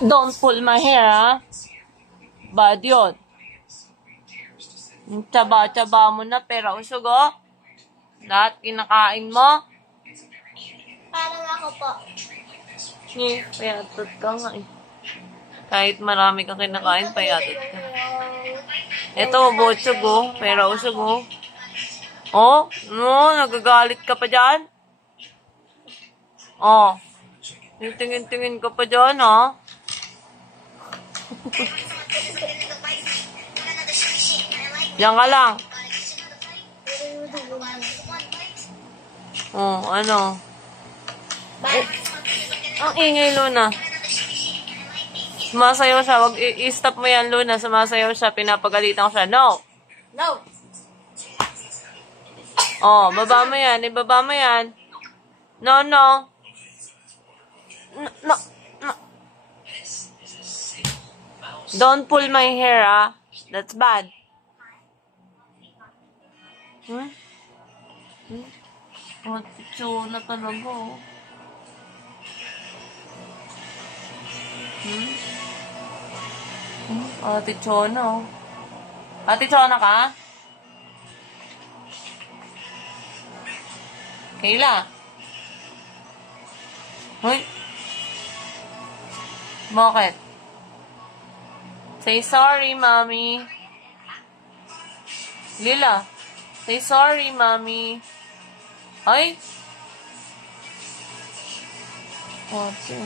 Don't pull my hair, ha? Bad yun. Tsaba-tsaba mo na, pera usog, oh. Lahat kinakain mo. Parang ako po. Payatot ka nga, eh. Kahit marami kang kinakain, payatot ka. Ito, botsog, oh. Pera usog, oh. Oh, no, nagagalit ka pa dyan? Oh. Tingin-tingin ka pa dyan, ha? Diyan ka lang. Oh, ano? Ang ingay, Luna. Sumasayaw siya. Wag i-stop mo yan, Luna. Sumasayaw siya. Pinapagalitan ko siya. No! No! Oh, baba mo yan. Ibaba mo yan. No, no. No. Don't pull my hair, ah. That's bad. Oh, ticho na talaga, oh. Ate Chona, oh. Ate Chona ka? Kayla? Hoy. Bakit? Say sorry, mommy. Lila, say sorry, mommy. Ay. Ate.